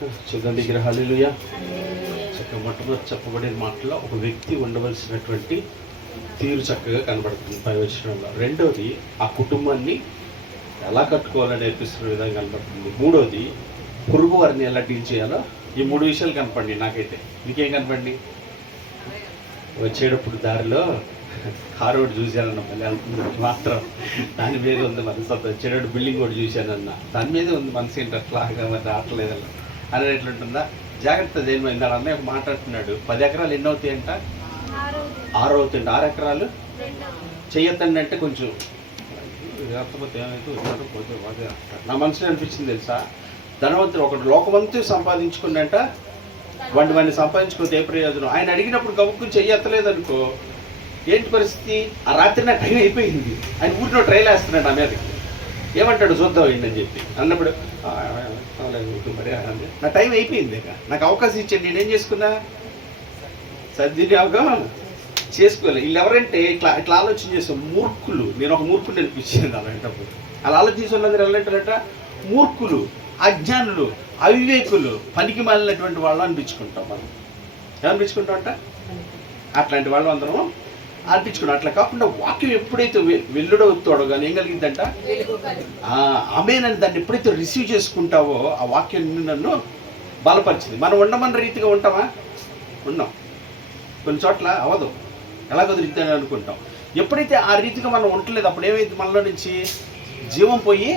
చూడండి దగ్గర హల్లెలూయా. చక్కగా మొట్టమొదటి చెప్పబడిన మాటలో ఒక వ్యక్తి ఉండవలసినటువంటి తీరు చక్కగా కనబడుతుంది ప్రయోజనంలో. రెండవది ఆ కుటుంబాన్ని ఎలా కట్టుకోవాలో నేర్పిస్తున్న విధంగా కనబడుతుంది. మూడవది పొరుగు వారిని ఎలా డీల్ చేయాలో. ఈ మూడు విషయాలు కనపడి నాకైతే. మీకేం కనపడి? వచ్చేటప్పుడు దారిలో కారు ఒకటి చూశానన్న మళ్ళీ అనుకున్నాను మాత్రం దాని మీద ఉంది మనసు. వచ్చేటప్పుడు బిల్డింగ్ ఒకటి చూశానన్న దాని మీద ఉంది మనసు. ఏంటి అట్లాగా మరి రావట్లేదన్న అనేది ఎట్లుంటుందా? జాగ్రత్త దేనిమైంది. అన్నయ్య మాట్లాడుతున్నాడు. 10 ఎకరాలు ఎన్ని అవుతాయంట? 6 అవుతాయండి. 6 ఎకరాలు చెయ్యొద్దండి అంటే కొంచెం అర్థమైతే ఏమైతే వచ్చాడు పోతే నా మనసులో అనిపించింది తెలుసా. ధనవంతుడు ఒకటి లోకమంతా సంపాదించుకున్నంట వంటి వాడిని సంపాదించుకుంటే ఏ ప్రయోజనం? ఆయన అడిగినప్పుడు గబుక్కుని చెయ్యత్తలేదు అనుకో, ఏంటి పరిస్థితి? ఆ రాత్రి నా టైం అయిపోయింది. ఆయన ఊరిలో ట్రైల్ వేస్తున్నాడు నా మీదకి. ఏమంటాడు చూద్దాం ఏంటని చెప్పి అన్నప్పుడు మరి నా టైం అయిపోయింది. నాకు అవకాశం ఇచ్చాడు, నేనేం చేసుకున్నా? సద్వినియోగం చేసుకోవాలి. వీళ్ళు ఎవరంటే ఇట్లా ఇట్లా ఆలోచన చేసే మూర్ఖులు. నేను ఒక మూర్ఖుడు అనిపించింది అలాంటప్పుడు. అలా ఆలోచించే వాళ్ళందరూ ఎవరంటారట? మూర్ఖులు, అజ్ఞానులు, అవివేకులు, పనికి మాలినటువంటి వాళ్ళు అనిపించుకుంటాం మనం. ఏమనిపించుకుంటాం అంట? అట్లాంటి వాళ్ళు అందరం అనిపించుకుంటాం. అట్లా కాకుండా వాక్యం ఎప్పుడైతే వెల్లుడవుతాడో కానీ ఏం కలిగిందంట? ఆమేనని దాన్ని ఎప్పుడైతే రిసీవ్ చేసుకుంటావో ఆ వాక్యం నన్ను బలపరిచింది. మనం ఉండమన్న రీతిగా ఉంటామా? ఉన్నాం. కొన్ని చోట్ల అవదు, ఎలా కుదిరిద్దని అనుకుంటాం. ఎప్పుడైతే ఆ రీతిగా మనం ఉండలేదు అప్పుడు ఏమైంది? మనలో నుంచి జీవం పోయి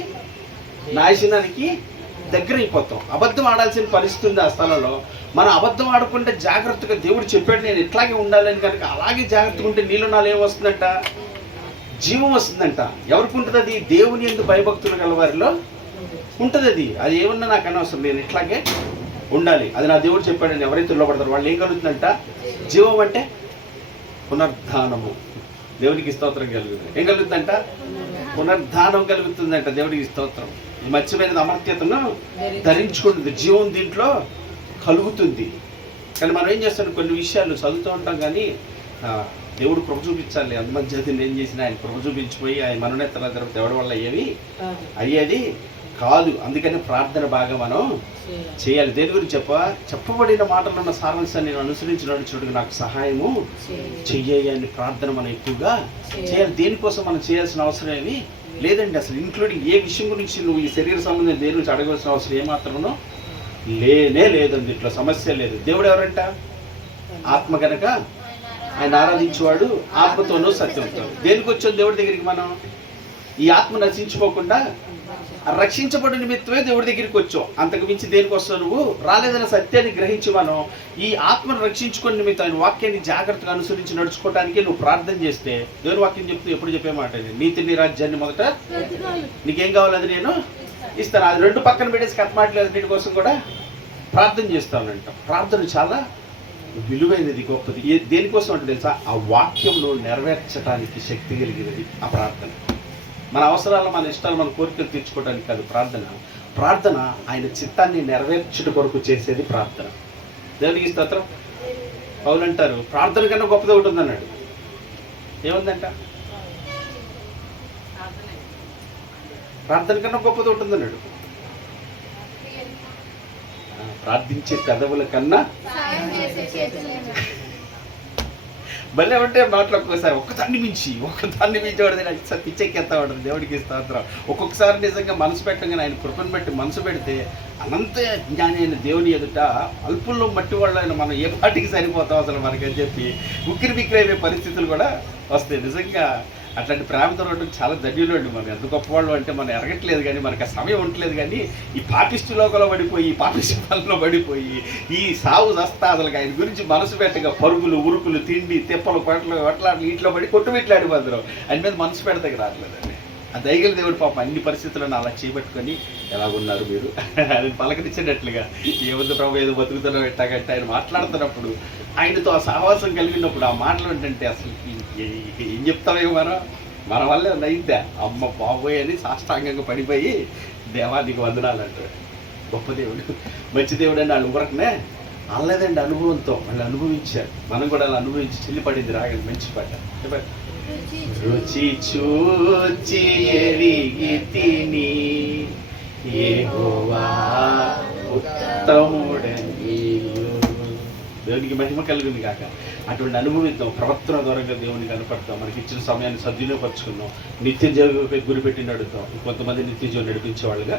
నాశనానికి దగ్గర అయిపోతాం. అబద్ధం ఆడాల్సిన పరిస్థితి ఉంది ఆ స్థలంలో. మనం అబద్ధం ఆడకుండా జాగ్రత్తగా దేవుడు చెప్పాడు నేను ఇట్లాగే ఉండాలని కనుక అలాగే జాగ్రత్తగా ఉంటే నీలో నాలో ఏమొస్తుందంట? జీవం వస్తుందంట. ఎవరికి ఉంటుంది అది? దేవుని యందు భయభక్తులు గల వారిలో ఉంటుంది అది. అది ఏమన్నా నాకు అనవసరం, నేను ఇట్లాగే ఉండాలి, అది నా దేవుడు చెప్పాడని ఎవరైతే లోపడతారో వాళ్ళు ఏం కలుగుతుందంట? జీవం అంటే పునర్ధానము. దేవుడికి స్తోత్రం కలుగుతుంది. ఏం కలుగుతుందంట? పునర్ధానం కలుగుతుందంట. దేవుడికి స్తోత్రం. ఈ మత్స్యమైన అమర్త్యతను ధరించుకుంటుంది. జీవం దీంట్లో కలుగుతుంది. కానీ మనం ఏం చేస్తాం? కొన్ని విషయాలు చదువుతూ ఉంటాం కానీ దేవుడు కృప చూపించాలి. అంతమంది చదివి ఏం చేసినా ఆయన కృప చూపించిపోయి ఆయన మనోనేతల తర్వాత ఎవరి వల్ల అయ్యేవి అయ్యేది కాదు. అందుకని ప్రార్థన బాగా మనం చేయాలి. దేని గురించి చెప్పబడిన మాటలు ఉన్న సారాంశాన్ని నేను అనుసరించి నడుచుడికి నాకు సహాయము చెయ్యని ప్రార్థన మనం ఎక్కువగా చేయాలి. దేనికోసం మనం చేయాల్సిన అవసరం ఏమి లేదండి. అసలు ఇంక్లూడింగ్ ఏ విషయం గురించి నువ్వు ఈ శరీర సంబంధం దేని గురించి అడగవలసిన అవసరం ఏమాత్రమో లేనే లేదండి. ఇట్లా సమస్య లేదు. దేవుడు ఎవరంట? ఆత్మ కనుక ఆయన ఆరాధించేవాడు ఆత్మతోనూ సత్యంతో. దేనికి వచ్చాం దేవుడి దగ్గరికి మనం? ఈ ఆత్మ నశించుకోకుండా రక్షించబడి నిమిత్తమే దేవుడి దగ్గరికి వచ్చావు. అంతకు మించి దేనికి వస్తావు? నువ్వు రాలేదన్న సత్యాన్ని గ్రహించి మనం ఈ ఆత్మను రక్షించుకుని నిమిత్తం ఆయన వాక్యాన్ని జాగ్రత్తగా అనుసరించి నడుచుకోవడానికి నువ్వు ప్రార్థన చేస్తే దేవుని వాక్యం చెప్తూ ఎప్పుడు చెప్పే మాట ఇది, నీతి నీ రాజ్యాన్ని మొదట నీకేం కావాలి అది నేను ఇస్తాను. అది రెండు పక్కన పెట్టేసి కథ మాట్లేదు. నీటి కోసం కూడా ప్రార్థన చేస్తానంట. ప్రార్థన చాలా విలువైనది, గొప్పది. దేనికోసం అంటే తెలుసా? ఆ వాక్యంలో నెరవేర్చడానికి శక్తి కలిగినది ఆ ప్రార్థన. మన అవసరాలు, మన ఇష్టాలు, మన కోరికలు తీర్చుకోవడానికి కాదు ప్రార్థన. ప్రార్థన ఆయన చిత్తాన్ని నెరవేర్చుట కొరకు చేసేది ప్రార్థన. దేవునికి స్తోత్రం. పౌలు అంటారు ప్రార్థన కన్నా గొప్పది ఒకటి ఉందన్నాడు. ఏముందంట? ప్రార్థన కన్నా గొప్పది ఒకటి ఉందన్నాడు. ప్రార్థించే పెదవుల కన్నా భలే ఉంటే మాటలు ఒక్కొక్కసారి ఒకదాన్ని మించి వాడు నాకు పిచ్చెక్కేస్తా ఉంటుంది. దేవుడికి స్తోత్రం. ఒక్కొక్కసారి నిజంగా మనసు పెట్టగానే ఆయన కృపను బట్టి మనసు పెడితే అనంత జ్ఞాని అయిన దేవుని ఎదుట అల్పుల్లో మట్టి వాళ్ళు మనం ఏ పాటికి సరిపోతాం అసలు మనకని చెప్పి ఉక్కిరి బిక్కిరి అయ్యే పరిస్థితులు కూడా వస్తాయి. నిజంగా అట్లాంటి ప్రేమతో ఉండడం చాలా ధన్యులు అండి. మనం ఎంత గొప్పవాళ్ళు అంటే మనం ఎరగట్లేదు కానీ మనకు ఆ సమయం ఉండట్లేదు. కానీ ఈ పాపిష్టి లోకంలో పడిపోయి, ఈ పాపిష్టి పనుల్లో పడిపోయి ఈ సాగు వస్తా అసలు ఆయన గురించి మనసు పెట్టగా పరుగులు ఉరుకులు తిండి తిప్పలు కొట్లు అట్లాంటి ఇంట్లో పడి కొట్టుమిట్లాడిపోతారు. ఆయన మీద మనసు పెడతాకి రావట్లేదండి. ఆ దైగల దేవుడు పాప అన్ని పరిస్థితులను అలా చేపట్టుకొని ఎలాగున్నారు మీరు ఆయన పలకరించేటట్లుగా ఏముంది ప్రభు ఏదో బతుకుతున్నాం ఎట్టాగంటే ఆయన మాట్లాడుతున్నప్పుడు ఆయనతో ఆ సహవాసం కలిగినప్పుడు ఆ మాటలు ఏంటంటే అసలు ఏం చెప్తామేమో మన వల్లే నైద్దా అమ్మ బాబోయ్ అని సాష్టాంగంగా పడిపోయి దేవా నీకు వందనాలు అంటాడు. గొప్ప దేవుడు, మంచి దేవుడు అని వాళ్ళు ఊరకనే అనలేదండి. అనుభవంతో వాళ్ళు అనుభవించారు. మనం కూడా అలా అనుభవించి చెల్లిపడింది రాగలి మంచి పాట. రుచి చూచి ఎరిగి తిని యెహోవా ఉత్తముడే నీవు. దేవునికి మహిమ కలిగింది కాక. అటువంటి అనుభవిద్దాం, ప్రవర్తన ద్వారా దేవుని కనపడతాం, మనకి ఇచ్చిన సమయాన్ని సద్వినియోగపరుచుకుందాం, నిత్య జీవకి గురిపెట్టి నడుద్దాం, కొంతమంది నిత్య జీవం నడిపించే వాళ్ళుగా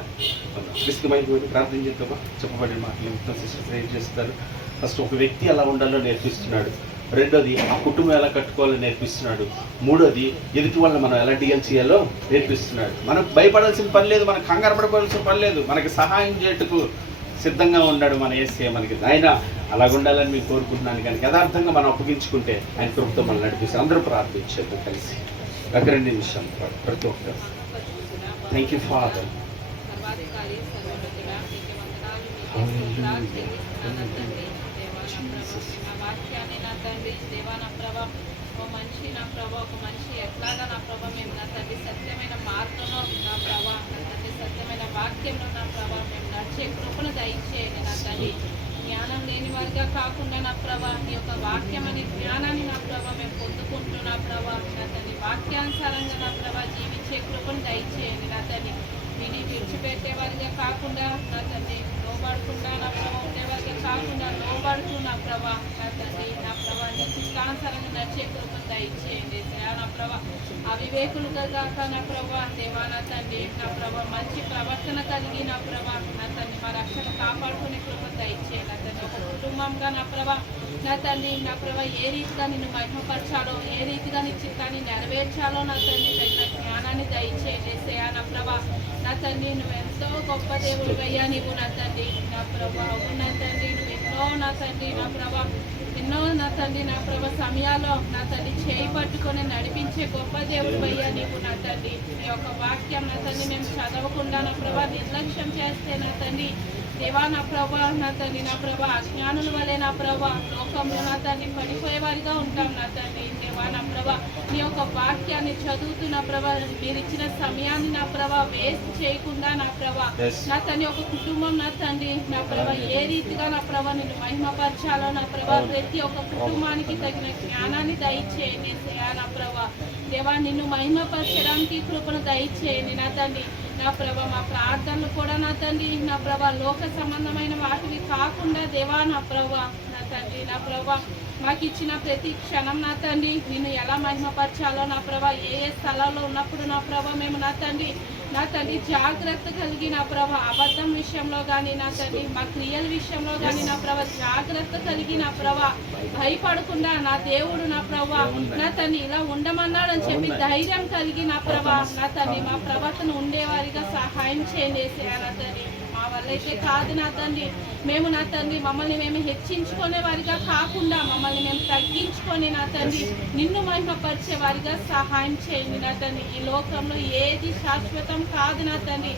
ఉన్నాం. క్రీస్తు మహిమ ప్రార్థన చేద్దామా? చెప్పబడిన మాటలు మొత్తం సిస్టర్ ప్రేర్ చేస్తారు. ఫస్ట్ ఒక వ్యక్తి ఎలా ఉండాలో నేర్పిస్తున్నాడు, రెండోది ఆ కుటుంబం ఎలా కట్టుకోవాలో నేర్పిస్తున్నాడు, మూడోది ఎదుటి వాళ్ళని మనం ఎలా డీల్ చేయాలో నేర్పిస్తున్నాడు. మనకు భయపడాల్సిన పని లేదు, మనకు కంగారు పడవలసిన పని లేదు, మనకి సహాయం చేయటకు సిద్ధంగా ఉన్నాడు మన యేసయ్య. మనకి ఆయన అలాగుండాలని మీకు కోరుకుంటున్నాను. కానీ యథార్థంగా మనం అప్పగించుకుంటే ఆయన కృపతో మనం నడిపిస్తాం. అందరూ ప్రార్థించేద్దాం కలిసి ఒక 2 నిమిషాలు ప్రతి ఒక్కరు. Thank you father. మనిషి నా ప్రభా, ఒక మనిషి ఎట్లాగా నా ప్రభా మేము నా తండ్రి సత్యమైన మార్గంలో నా ప్రభా, నా తండ్రి సత్యమైన వాక్యంలో నా ప్రభా మేము నడిచే కృపను దయచేయండి నా తండ్రి. జ్ఞానం లేని వారిగా కాకుండా నా ప్రభా నీ యొక్క వాక్యం అనే జ్ఞానాన్ని నా ప్రభా మేము పొందుకుంటూ నా ప్రభా నా తండ్రి వాక్యానుసారంగా నా ప్రభా జీవించే కృపను దయచేయండి నా తండ్రి. విని విడిచిపెట్టే వారిగా కాకుండా నా తండ్రి, లోబడకుండా నా ప్రభా ఉండేవారిగా కాకుండా లోబడుతూ నా ప్రభా నా తండ్రి నా ప్రభా నీ చిత్తానుసారంగా నడిచే కృపను దయచేయండి నా ప్రభా. అవివేకులుగా కాక నా ప్రభా దేవా నా తండ్రి నా ప్రభా మంచి ప్రవర్తన కలిగి నా ప్రభా నా తండ్రి మా రక్షణ కాపాడుకునే కృపను దయచేయండి నా తండ్రి. ఒక కుటుంబంగా నా ప్రభా నా తండ్రి నా ప్రభా ఏ రీతిగా నిన్ను మహిమపరచాలో, ఏ రీతిగా నీ చిత్తాన్ని నెరవేర్చాలో నా తండ్రి తగిన జ్ఞానాన్ని దయచేయండి నా ప్రభా. నా తండ్రి నువ్వు ఎంతో గొప్ప దేవుడు అయ్యా నీవు నా తండ్రి నా ప్రభా. నా తండ్రి నువ్వు ఎన్నో నా తండ్రి నా ప్రభా ఎన్నో నా తండ్రి నా ప్రభా సమయాల్లో నా తండ్రి చేయి పట్టుకొని నడిపించే గొప్ప దేవుడు అయ్యా నీవు నా తండ్రి. నీ యొక్క వాక్యం నా తండ్రి మేము చదవకుండా నా ప్రభా నిర్లక్ష్యం చేస్తే నా తండ్రి దేవా నా ప్రభా నా తండ్రి నా ప్రభా అజ్ఞానుల వలె నా ప్రభా లోకంలో నా తండ్రి పడిపోయేవారిగా ఉంటాం నా తండ్రి. దేవా నా ప్రభా నీ యొక్క వాక్యాన్ని చదువుతూ నా ప్రభా మీరు ఇచ్చిన సమయాన్ని నా ప్రభా వేస్ట్ చేయకుండా నా ప్రభా నా తండ్రి ఒక కుటుంబం నా తండ్రి నా ప్రభా ఏ రీతిగా నా ప్రభా నిన్ను మహిమపరచాలో నా ప్రభా ప్రతి ఒక్క కుటుంబానికి తగిన జ్ఞానాన్ని దయచేయండి నా ప్రభా. దేవా నిన్ను మహిమపరచడానికి కృపను దయచేయండి నా తండ్రి నా ప్రభా. మా ప్రార్థనలు కూడా నా తండ్రి నా ప్రభా లోక సంబంధమైన వాటివి కాకుండా దేవా నా ప్రభా నా తండ్రి నా ప్రభా మాకు ఇచ్చిన ప్రతి క్షణం నా తండ్రి నిన్ను ఎలా మహిమపరచాలో నా ప్రభా ఏ ఏ స్థలాల్లో ఉన్నప్పుడు నా ప్రభా మేము నా తండ్రి జాగ్రత్త కలిగి నా ప్రభా అబద్ధం విషయంలో కానీ నా తండ్రి మా క్రియల విషయంలో కానీ నా ప్రభా జాగ్రత్త కలిగి నా ప్రభా భయపడకుండా నా దేవుడు నా ప్రభా నా తండ్రి ఇలా ఉండమన్నాడని చెప్పి ధైర్యం కలిగి నా ప్రభా నా తండ్రి మా ప్రవర్తన ఉండేవారిగా సహాయం చేయండి నా తండ్రి. మా వల్ల అయితే కాదు నా తండ్రి, మేము నా తండ్రి మమ్మల్ని మేము హెచ్చించుకునే వారిగా కాకుండా మమ్మల్ని మేము తగ్గించుకొని నా తండ్రి నిన్ను మహిమపరిచే వారిగా సహాయం చేయండి నా తండ్రి. ఈ లోకంలో ఏది శాశ్వతం కాదు నా తండ్రి,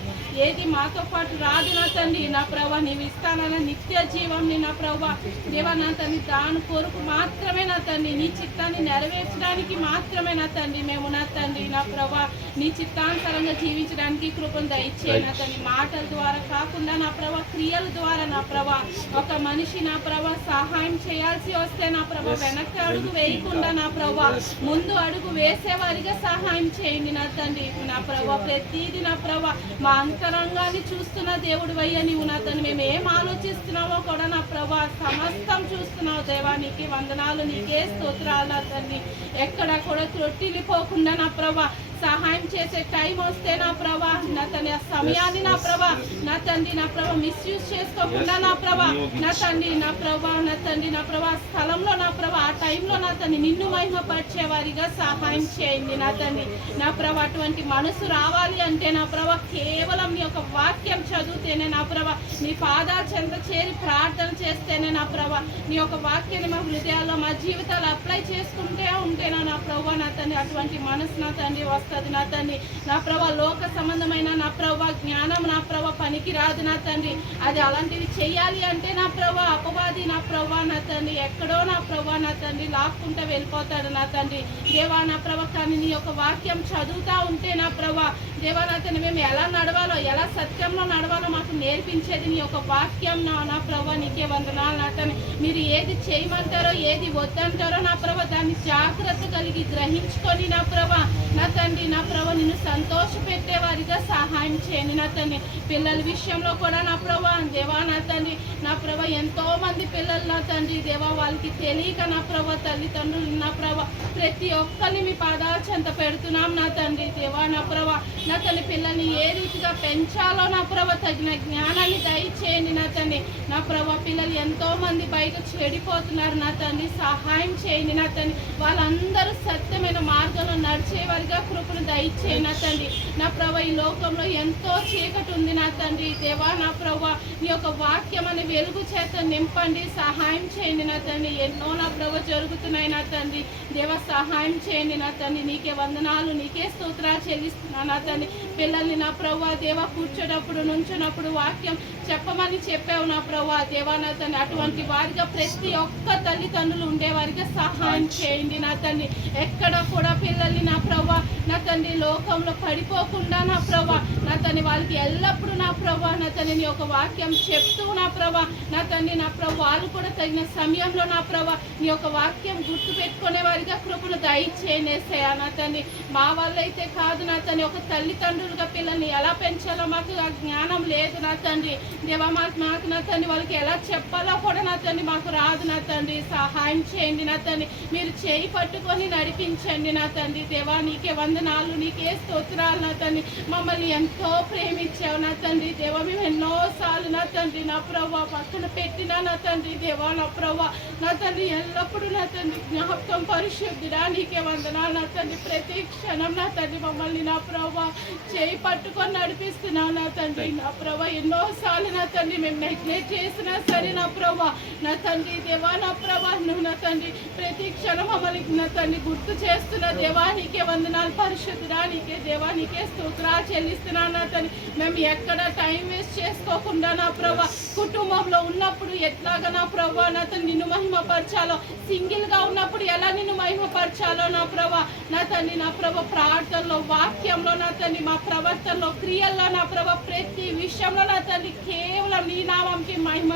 ఏది మాతో పాటు రాదు నా తండ్రి నా ప్రభా. నీవు ఇస్తానన్న నిత్య జీవంని నా ప్రభా దేవా నా తండ్రి దాని కొరకు మాత్రమే నా తండ్రి నీ చిత్తాన్ని నెరవేర్చడానికి మాత్రమే నా తండ్రి మేము నా తండ్రి నా ప్రభా నీ చిత్తానుసారంగా జీవించడానికి కృపను దయచేయి నా తండ్రి. మాటల ద్వారా కాకుండా నా ప్రభా క్రియల ద్వారా నా ప్రభా ఒక మనిషి నా ప్రభా సహాయం చేయాల్సి వస్తే నా ప్రభా వెనక్కి అడుగు వేయకుండా నా ప్రభా ముందు అడుగు వేసేవారిగా సహాయం చేయండి నా తండ్రి నా ప్రభా. ప్రతిదీ నా ప్రభా మా అంతరంగాన్ని చూస్తున్న దేవుడు అయ్యా నీవు నా తండ్రి. మేము ఏం ఆలోచిస్తున్నామో కూడా నా ప్రభా సమస్తం చూస్తున్నావు దేవా. నీకే వందనాలు, నీకే స్తోత్రాలు నా తండ్రి. ఎక్కడ కూడా త్రొట్టిల్లిపోకుండా నా ప్రభా సహాయం చేసే టైం వస్తే నా ప్రభా నా తండ్రి ఆ సమయాన్ని నా ప్రభా నా తండ్రి నా ప్రభా మిస్యూజ్ చేసుకోకుండా నా ప్రభా నా తండ్రి నా ప్రభా నా తండ్రి నా ప్రభా స్థలంలో నా ప్రభా ఆ టైంలో నా తండ్రి నిన్ను మహిమపరిచే వారిగా సహాయం చేయండి నా తండ్రి నా ప్రభా. అటువంటి మనసు రావాలి అంటే నా ప్రభా కేవలం నీ యొక్క వాక్యం చదివితేనే నా ప్రభా నీ పాదాల చెంత చేరి ప్రార్థన చేస్తేనే నా ప్రభా నీ యొక్క వాక్యాన్ని మా హృదయాల్లో మా జీవితాలు అప్లై చేసుకుంటే ఉంటేనా నా ప్రభా నా తండ్రి అటువంటి మనసు నా తండ్రి వస్తుంది నా తండ్రి నా ప్రభా. లోక సంబంధమైన నా ప్రభా జ్ఞానం నా ప్రభా పనికి రాదు నా తండ్రి. అది అలాంటివి చెయ్యాలి అంటే నా ప్రభా అపవాది నా ప్రభా నా తండ్రి ఎక్కడో నా ప్రభా నా తండ్రి లాక్కుంటూ వెళ్ళిపోతాడు నా తండ్రి దేవా నా ప్రభా. కానీ నీ యొక్క వాక్యం చదువుతా ఉంటే నా ప్రభా దేవా నా తండ్రి మేము ఎలా నడవాలో ఎలా సత్యంలో నడవాలో మాకు నేర్పించేది నీ యొక్క వాక్యం నా ప్రభా. నీకే వందనాలు నా తండ్రి. మీరు ఏది చేయమంటారో ఏది వద్దంటారో నా ప్రభా దాన్ని జాగ్రత్త కలిగి గ్రహించుకొని నా ప్రభా నా తండ్రి తండ్రి నా ప్రభ నిన్ను సంతోష పెట్టేవారిగా సహాయం చేయండి నా తండ్రి. పిల్లల విషయంలో కూడా నా ప్రభ దేవా నా తండ్రి నా ప్రభ ఎంతో మంది పిల్లలు నా తండ్రి దేవా వాళ్ళకి తెలియక నా ప్రభ తల్లిదండ్రులు నా ప్రభ ప్రతి ఒక్కరిని మీ పాదాల చెంత పెడుతున్నాం నా తండ్రి దేవా నా ప్రభ. నా తండ్రి పిల్లల్ని ఏ రీతిగా పెంచాలో నా ప్రభ తగిన జ్ఞానాన్ని దయచేయండి నా తండ్రి నా ప్రభ. పిల్లలు ఎంతో మంది బయట చెడిపోతున్నారు నా తండ్రి, సహాయం చేయండి నా తండ్రి. వాళ్ళందరూ సత్యమైన మార్గంలో నడిచేవారిగా కృపను దయచేయండి నా తండ్రి నా ప్రభ. ఈ లోకంలో ఎంతో చీకటి ఉంది నా తండ్రి దేవా నా ప్రభ. నీ యొక్క వాక్యం అనే వెలుగు చేత నింపండి, సహాయం చేయండి నా తండ్రి. ఎన్నో నా ప్రభ జరుగుతున్నాయి నా తండ్రి దేవా, సహాయం చేయండి నా తండ్రి. నీకే వందనాలు, నీకే స్తోత్రాలు చెల్లిస్తున్నా నా తండ్రి. పిల్లల్ని నా ప్రభా దేవా కూర్చోటప్పుడు నుంచున్నప్పుడు వాక్యం చెప్పమని చెప్పావు నా ప్రభా దేవా నా తండ్రి. అటువంటి వారిగా ప్రతి ఒక్క తల్లిదండ్రులు ఉండేవారిగా సహాయం చేయండి నా తండ్రి. ఎక్కడ కూడా పిల్లల్ని నా ప్రభా నా తండ్రి లోకంలో పడిపోకుండా నా ప్రభా నా తండ్రి వాళ్ళకి ఎల్లప్పుడూ నా ప్రభా నా తండ్రి నీ యొక్క వాక్యం చెప్తూ నా ప్రభా నా తండ్రి నా ప్రభా వాళ్ళు కూడా తగిన సమయంలో నా ప్రభా నీ యొక్క వాక్యం గుర్తు పెట్టుకునే వారిగా కృపను దయచేయండి యేసయ్యా నా తండ్రి. మా వల్ల అయితే కాదు నా తండ్రి, ఒక తల్లిదండ్రులుగా పిల్లల్ని ఎలా పెంచాలో మాకు ఆ జ్ఞానం లేదు నా తండ్రి దేవా. మాకు నా తండ్రి వాళ్ళకి ఎలా చెప్పాలో కూడా నా తండ్రి మాకు రాదు నా తండ్రి, సహాయం చేయండి నా తండ్రి. మీరు చేయి పట్టుకొని నడిపించండి నా తండ్రి దేవా. నీకే వందనాలు, నీకే స్తోత్రాలు నా తండ్రి. మమ్మల్ని ఎంతో ప్రేమించావు నా తండ్రి దేవా. మేము ఎన్నోసార్లు నా తండ్రి నా ప్రభా పక్కన పెట్టినా నా తండ్రి దేవా నా ప్రభా నా తండ్రి ఎల్లప్పుడూ నా తండ్రి జ్ఞాపకం పరిశుద్ధిరా. నీకే వందనాలు నా తండ్రి. ప్రతి క్షణం నా తండ్రి మమ్మల్ని నా ప్రభా చేయి పట్టుకొని నడిపిస్తున్నావు నా తండ్రి నా ప్రభా. ఎన్నోసార్లు నా తండ్రి మేము నెగ్లెక్ట్ చేసినా సరే నా ప్రభా నా తండ్రి దేవా నా ప్రభా నువ్వు నా తండ్రి ప్రతి క్షణం మమ్మల్ని నా తండ్రి గుర్తు చేస్తున్నా దేవా. నీకే వందనాలు పరిశుద్ధుడా. నీకే దేవా నీకే స్తోత్రాలు చెల్లిస్తున్నా నా తండ్రి. మేము ఎక్కడ టైం వేస్ట్ చేసుకోకుండా నా ప్రభా కుటుంబంలో ఉన్నప్పుడు ఎట్లాగా నా ప్రభా నా తండ్రి నిన్ను మహిమపరచాలో, సింగిల్ గా ఉన్నప్పుడు ఎలా నిన్ను మహిమపరచాలో నా ప్రభా నా తండ్రి నా ప్రభా ప్రార్థనలో వాక్యంలో నా తండ్రి మా ప్రవర్తనలో క్రియల్లో నా ప్రభా ప్రతి విషయంలో నా తండ్రి కేవలం నీ నామంకి మహిమ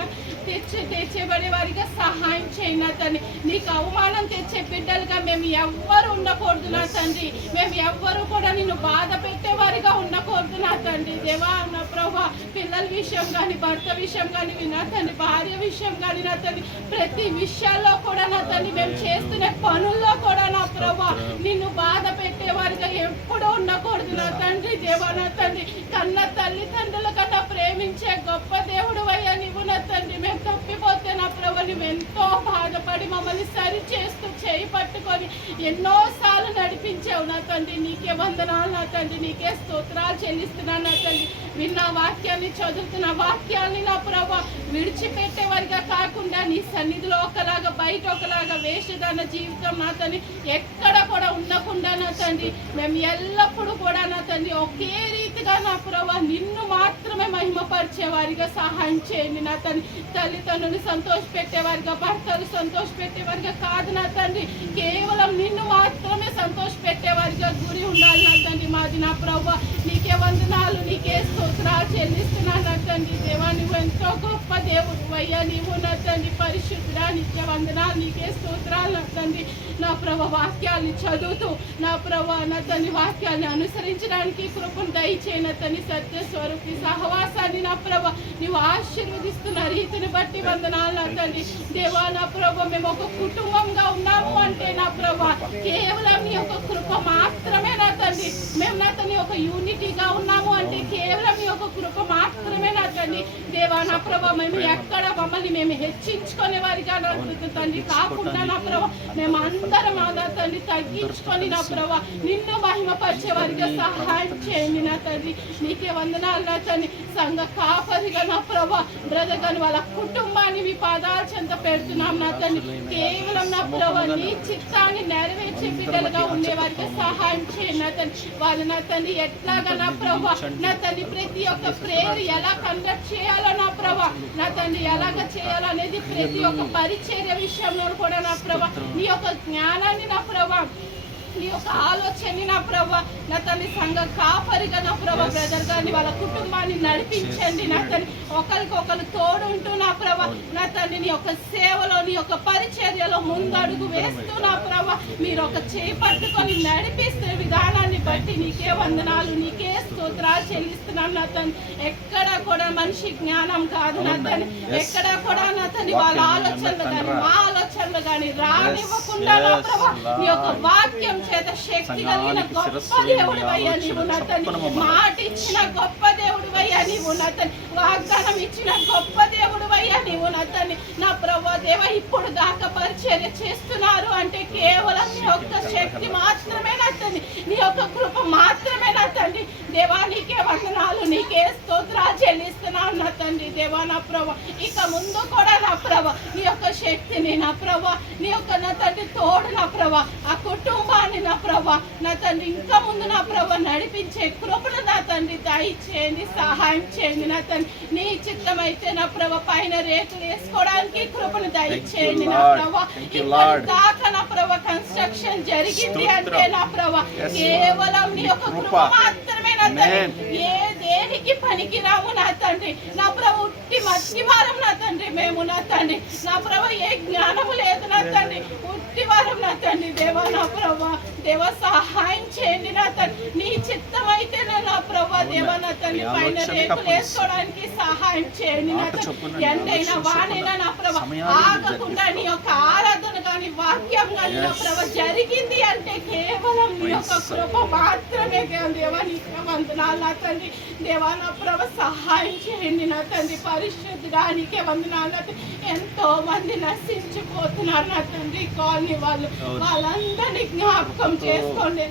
తెచ్చేబడే వారిగా సహాయం చేయండి నా తండ్రి. నీకు అవమానం తెచ్చే బిడ్డలుగా మేము ఎవ్వరు ఉండకూడదు నా తండ్రి. మేము ఎవ్వరు కూడా నిన్ను బాధ పెట్టేవారిగా ఉండకూడదు నా తండ్రి దేవా నా ప్రభా. పిల్లల విషయం కానీ భర్త విషయం కానీ నా తండ్రి భార్య విషయం కానీ నా తండ్రి ప్రతి విషయాల్లో కూడా నా తండ్రి మేము చేస్తున్న పనుల్లో కూడా నా ప్రభా నిన్ను బాధ పెట్టేవారిగా ఎప్పుడూ ఉండకూడదు నా తండ్రి దేవా నా తండ్రి. కన్న తల్లిదండ్రుల కన్నా ప్రేమించే గొప్ప దేవుడు అయ్యా నీవు నా తండ్రి. మేము తప్పిపోతే నా ప్రభు నువ్వు ఎంతో బాధపడి మమ్మల్ని సరి చేస్తూ చేయి పట్టుకొని ఎన్నోసార్లు నడిపించావు నా తండ్రి. నీకే వందనాలు నా తండ్రి. నీకే స్తోత్రాలు చెల్లిస్తున్నాను నా తండ్రి. విన్న వాక్యాన్ని చదువుతున్న వాక్యాన్ని నా ప్రభా విడిచిపెట్టేవారిగా కాకుండా నీ సన్నిధిలో ఒకలాగా బయట ఒకలాగా వేషధారణ జీవితం నా తండ్రి ఎక్కడ కూడా ఉండకుండా నా తండ్రి మేము ఎల్లప్పుడూ కూడా నా తండ్రి ఒకే రీతిగా నా ప్రభా నిన్ను మాత్రమే మహిమపరిచేవారిగా సహాయం చేయండి నా తండ్రి. తల్లిదండ్రులు సంతోష పెట్టేవారిగా భర్తలు సంతోష పెట్టేవారిగా కాదు నా తండ్రి, కేవలం నిన్ను మాత్రమే సంతోష పెట్టేవారిగా గురి ఉండాలి నా తండ్రి మాది నా ప్రభా. నీకే వందనాలు, నీకే స్తోత్రాలు చెల్లిస్తున్నాను నా తండ్రి దేవా. నువ్వు ఎంతో గొప్ప దేవుడు అయ్యా నీవు నా తండ్రి పరిశుద్ధుడా. నీకే వందనాలు, నీకే స్తోత్రాలు నా తండ్రి. నా ప్రభ వాక్యాన్ని చదువుతూ నా ప్రభ నా తండ్రి వాక్యాన్ని అనుసరించడానికి కృపను దయచేయి నా తండ్రి. సత్య స్వరూపి సహవాసాన్ని నా ప్రభ నువ్వు ఆశీర్వదిస్తున్న రీతిని బట్టి వందనాలు నా తండ్రి దేవా నా ప్రభ. మేము ఒక కుటుంబంగా ఉన్నాము అంటే నా ప్రభ కేవలం నీ యొక్క కృప మాత్రమే నా తండ్రి. మేము నా తండ్రి ఒక యూనిటీగా ఉన్నాము అంటే కేవలం నీ యొక్క కృప మాత్రమే నా తండ్రి దేవా నా ప్రభ. మేము ఎక్కడ మమ్మల్ని మేము హెచ్చించుకునే వారిగా నా తండ్రి కాకుండా నా ప్రభ మేము అందరం నా తండ్రి తగ్గించుకొని నా ప్రభ నిన్ను మహిమపరిచే వారిగా సహాయం చేయండి నా తండ్రి. నీకే వందనాలు నా తండ్రి. సంఘ కాపరిగా నా ప్రభ బ్రదర్ గాని వాళ్ళ కుటుంబాన్ని మీ పాదాల చెంత పెడుతున్నాం నా తండ్రి. కేవలం నా ప్రభ నీ చిత్తాన్ని నెరవేర్చే బిడ్డలుగా ఉండే వారికి సహాయం చేయండి నా తండ్రి. వాళ్ళు నా తండ్రి ఎట్లాగా నా ప్రభ నా తండ్రి ప్రతి ఒక్క ప్రేయర్ ఎలా కండక్ట్ చేయాలో నా ప్రభ నా తండ్రి ఎలాగ చేయాలో అనేది ప్రతి ఒక్క పరిచర్య విషయంలో కూడా నా ప్రభ నీ యొక్క జ్ఞానాన్ని నా ప్రభ నీ యొక్క ఆలోచనని నా ప్రభా నా తండ్రి సంఘ కాపరిగా నా ప్రభా బ్రదర్ గారిని వాళ్ళ కుటుంబాన్ని నడిపించండి నా తండ్రి. ఒకరికొకరు తోడుంటూ నా ప్రభా ప్రభ నా తండ్రి నీ యొక్క సేవలో నీ యొక్క పరిచర్యలో ముందడుగు వేస్తూ నా ప్రభ మీరు ఒక చేయి పట్టుకొని నడిపిస్తున్న విధానాన్ని బట్టి నీకే వందనాలు, నీకే స్తోత్రాలు చెల్లిస్తున్నాను నా తండ్రి. ఎక్కడ కూడా మనిషి జ్ఞానం కాదు నా తండ్రి, ఎక్కడ కూడా నా తండ్రి వాళ్ళ ఆలోచనలు కానీ మా ఆలోచనలు కానీ రానివ్వకుండా నా ప్రభ నీ యొక్క వాక్యం చేత శక్తి కలిగిన గొప్ప దేవుడు అయ్యా నీవు నా తండ్రి. మాట ఇచ్చిన గొప్ప దేవుడు అయ్యా నీవు నా తండ్రి, వాగ్దానం ఇచ్చిన గొప్ప దేవుడు అయ్యా నీవు నా తండ్రి. నా ప్రభా దేవ ఇప్పుడు దాకా పరిచర్య చేస్తున్నారు అంటే కేవలం నీ యొక్క శక్తి మాత్రమే నా తండ్రి, నీ యొక్క కృప మాత్రమే నా తండ్రి. దేవా నీకే వందనాలు, నీకే స్తోత్రాలు చెల్లిస్తున్నాను నా తండ్రి. దేవా నా ప్రభా ఇక ముందు కూడా నా ప్రభా నీ యొక్క శక్తిని నా ప్రభా నీ యొక్క నా తండ్రి తోడు నా ప్రభా ఆ కుటుంబాన్ని నా ప్రభా నా తండ్రి ఇంకా ముందు నా ప్రభా నడిపించే కృపను నా తండ్రి దయచేయండి, సహాయం చేయండి నా తండ్రి. నీ చిత్తం అయితే నా ప్రభా పైన రేకులు వేసుకోవడానికి కృపను దయచేయండి నా ప్రభా. ఇక్కడ దాకా నా ప్రభా కన్స్ట్రక్షన్ జరిగింది అంటే నా ప్రభా కేవలం నీ యొక్క కృప మాత్రమే నా తండ్రి. ఏ దేనికి పనికి రాము నా తండ్రి. నా ప్రభు ఉట్టి మట్టి వారం నా తండ్రి మేము నా తండ్రి. నా ప్రభు ఏ జ్ఞానము లేదు నా తండ్రి, ఉట్టి వారం నా తండ్రి. దేవా నా ప్రభా దేవ సహాయం చేయండి నా తండ్రి. నీ చిత్తం అయితే నా ప్రభా దేవా నా తండ్రి పైన రేకులు వేసుకోవడానికి సహాయం చేయండి నా తండ్రి. ఎంతైనా వానైనా నా ప్రభా ఆగకుండా నీ యొక్క ఆరాధన కానీ వాక్యం కానీ నా ప్రభా జరిగింది అంటే కేవలం నీ యొక్క కృప మాత్రమే దేవా నీకు వందనాలు నా తండ్రి. దేవా నా ప్రభ సహాయం చేయండి నా తండ్రి. పరిశుద్ధానికే వందనాలు నా తండ్రి. ఎంతో మంది నశించిపోతున్నారు నా తండ్రి కాలనీ వాళ్ళు, వాళ్ళందరినీ జ్ఞాపకం చేసుకోండి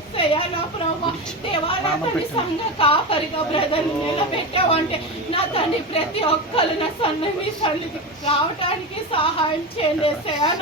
నా ప్రభా. దేవా నా తండ్రి సంఘ కాపరిగా బ్రదర్ని నిలబెట్టావంటే నా తండ్రి ప్రతి ఒక్కరు నా మీ సన్నిధికి రావడానికి సహాయం చేయండి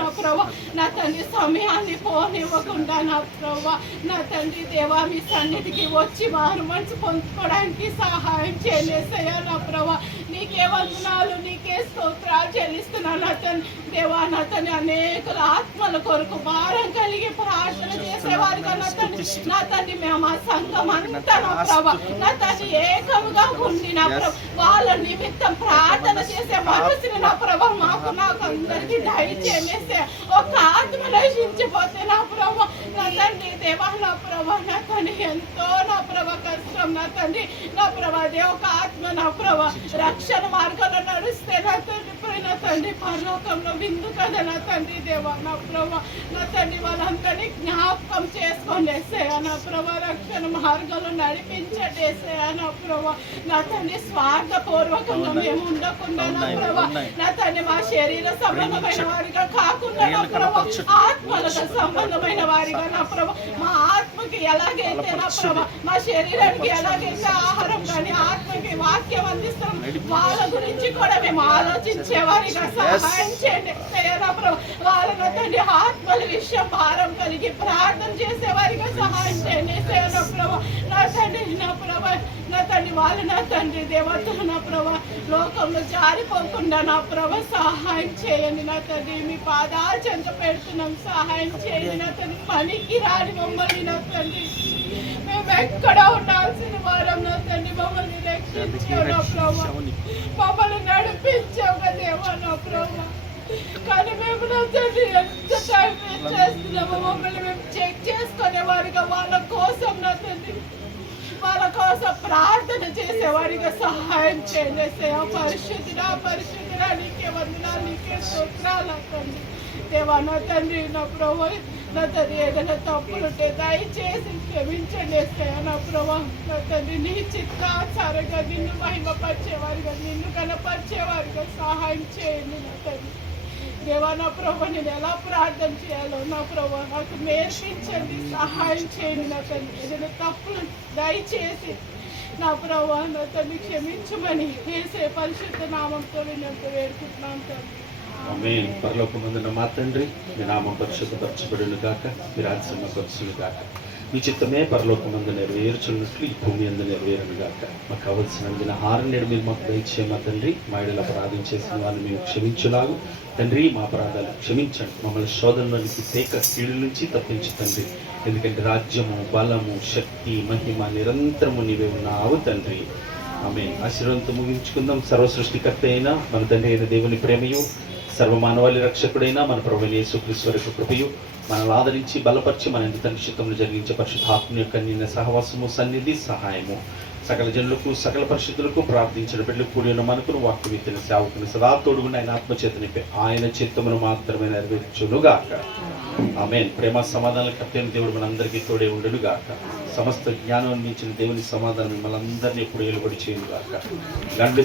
నా ప్రభా. నా తండ్రి సమయాన్ని పోనివ్వకుండా నా ప్రభా నా తండ్రి దేవా మీ సన్నిధికి వచ్చి మారు మనసు పొందుకోవడానికి సహాయం చేయండి నా ప్రభా. నీకే వందనాలు, నీకే స్తోత్రాలు చెల్లిస్తున్నాను నా తండ్రి. దేవా నా తండ్రి అనేకుల ఆత్మల కొరకు భారం కలిగి ప్రార్థన చేసేవారుగా నా తండ్రి. నా తండ్రి మేము ఆ సంఘం అంతా నా ప్రభా నా తండ్రి ఏకముగా ఉండి నా ప్రభా వాళ్ళ నిమిత్తం ప్రార్థన చేసే మనసుని నా ప్రభా మాకు నాకు అందరికీ దయచేసే. ఒక ఆత్మ నశించిపోతే నా ప్రభా నా తండ్రి దేవా నా ప్రభా నా తండ్రి ఎంతో నా ప్రభా కష్టం నా తండ్రి. నా ప్రభా దేవ ఒక ఆత్మ నా ప్రభా రక్షణ మార్గంలో నడుస్తే నా తండ్రి నా తండ్రి పరలోకంలో విందు కదా నా తండ్రి దేవా నా ప్రభా నా తండ్రి వాళ్ళందరినీ జ్ఞాపకం చేసుకోండి ఏసయ్యా నా ప్రభా. రక్షణ మార్గంలో నడిపించండి ఏసయ్యా నా ప్రభా. నా తండ్రి స్వార్థపూర్వకంగా మేము ఉండకుండా నా ప్రభా నా తండ్రి మా శరీర సంబంధమైన వారిగా కాకుండా నా ప్రభా ఆత్మలకు సంబంధమైన వారిగా నా ప్రభా మా ఆత్మకి ఎలాగైతే నా ప్రభా మా శరీరానికి ఎలాగైతే ఆహారం కానీ ఆత్మకి వాక్యం అందిస్తాం వాళ్ళ గురించి కూడా మేము ఆలోచించే వారిగా సహాయం చేయండి నా ప్రభా. వాళ్ళ తండ్రి ఆత్మల విషయం భారం కలిగి ప్రార్థన చేసే వారిగా సహాయం చేయండి నా ప్రభా. నా తండ్రి నా ప్రభా నా తండ్రి వాళ్ళు నా తండ్రి దేవతలు నా ప్రభా లోకంలో జారిపోకుండా నా ప్రభా సహాయం చేయండి నా తండ్రి. మీ పాదాలు చెంత పెడుతున్నాం, సహాయం చేయండి నా తండ్రి. పనికి రాని మమ్మల్ని నా తండ్రి మేము ఎక్కడ ఉండాల్సిన వారం నా తండ్రి మమ్మల్ని రక్షించావు నా ప్రభా, మమ్మల్ని నడిపించావు కదా దేవా నా ప్రభా. కానీ మేము నా తండ్రి ఎంత టైం వేస్ట్ చేస్తున్నామో మమ్మల్ని మేము చెక్ చేసుకునేవారిగా వాళ్ళ కోసం నా తండ్రి వాళ్ళ కోసం ప్రార్థన చేసేవారిగా సహాయం చేయండి. పరిశుద్ధుడా నీకే వందనాలు, నీకే స్తోత్రాలు తండ్రి దేవా నా తండ్రి. నా ప్రభా నా తండ్రి ఏదైనా తప్పులుంటే దయచేసి క్షమించండి నా ప్రభా. నా తండ్రి నీ చిత్తాచారంగా నిన్ను మహిమపరిచేవారిగా నిన్ను కనపరిచేవారిగా సహాయం చేయండి నా తండ్రి దేవా. నా ప్రభా నేను ఎలా ప్రార్థన చేయాలో నా ప్రభా నాకు నేర్పించండి, సహాయం చేయండి నా తండ్రి. ఏదైనా తప్పులు దయచేసి నా ప్రభా నా తండ్రి క్షమించమని వేసే పరిశుద్ధ నామంతో నేను వేడుకుంటున్నాను తండ్రి. ఆమేన్. పరలోకమందున్న మా తండ్రి మీ నామం పరిశుద్ధపరచబడును గాక, మీ రాజ్యం వచ్చును గాక, మీ చిత్తమే పరలోకమందు నెరవేర్చున్నట్లు ఈ భూమి అందు నెరవేరును గాక. మాకు కావలసినందున ఆహారం నేడు మీరు మాకు దయచేయమా తండ్రి. మా ఇళ్ళ అపరాధం చేసిన వారిని మేము క్షమించులాగు తండ్రి. మా అపరాధాలు క్షమించండి, మమ్మల్ని శోధనలోనికి తేక కీడు నుంచి తప్పించు తండ్రి. ఎందుకంటే రాజ్యము బలము శక్తి మహిమ నిరంతరము నీవే ఉన్నావు తండ్రి. ఆమేన్. ఆశీర్వాదంతో ముగించుకుందాం. సర్వ సృష్టికర్త అయిన మన తండ్రి అయిన దేవుని ప్రేమయు, సర్వమానవాళి రక్షకుడైన మన ప్రభువైన యేసుక్రీస్తు వారి యొక్క కృపయు, మనల్ని ఆదరించి బలపరిచి మన ఎంత చిత్తంలో జరిగించే పరిశుద్ధాత్మ యొక్క నిన్న సహవాసము, సన్నిధి, సహాయము సకల జనులకు, సకల పరిశుద్ధులకు, ప్రార్థించిన బిడ్డలకు, కూడి ఉన్న మనకును, వాక్య విత్తన సేవకుని సదా తోడుగున్న ఆయన ఆత్మచేత నింపి ఆయన చిత్తమును మాత్రమే నెరవేర్చునుగాక. ఆమేన్. ప్రేమ సమాధానాల కర్తైన దేవుడు మనందరికీ తోడే ఉండునుగాక. సమస్త జ్ఞానం అందించిన దేవుని సమాధానం మనందరినీ ఎప్పుడు ఏలుబడి చేయునుగాక. God bless you.